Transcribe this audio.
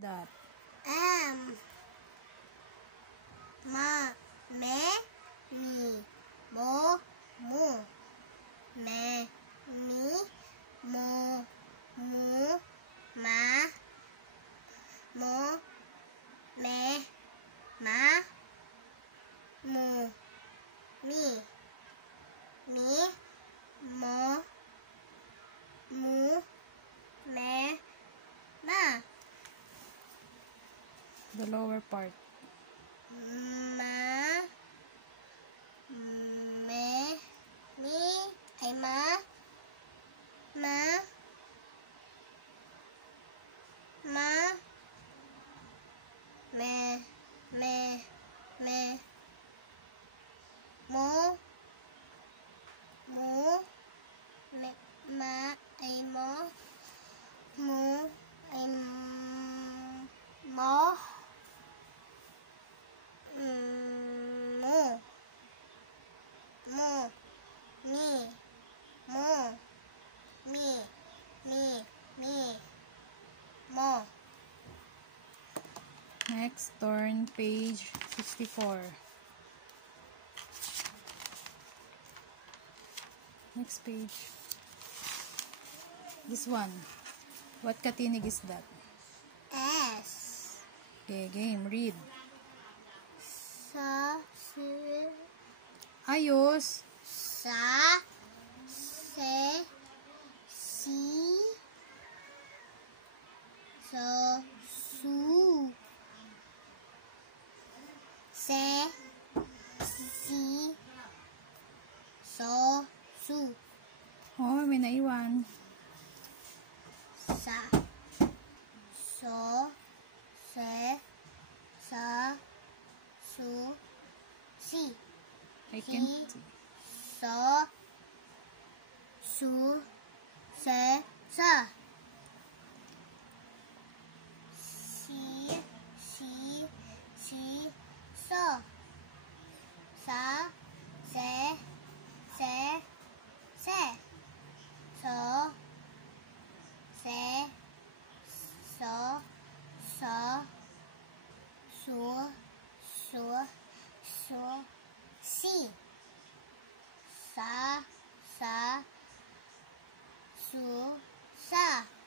That. Ma, me, mi, mo, mu. Me, mi, mo, mu, ma, mo, me, ma, mu, mi, mo, mu, me, ma. The lower part. Ma, me, mi, ay ma, me, mo, me, ma, ay mo, mu, ay mo, mo. Next, turn page 64. Next page. This one. What katinig is that? S. Okay, game. Read. Sa, Ayos. sa, se, si, so, su, se, si, so, su. Oh, may naiwan. Sa, so, se, sa, su, si. I can't see. So, su, se, sa. Si, so. Sa, se, se. So, se, so, su, si. Sa, su, sa.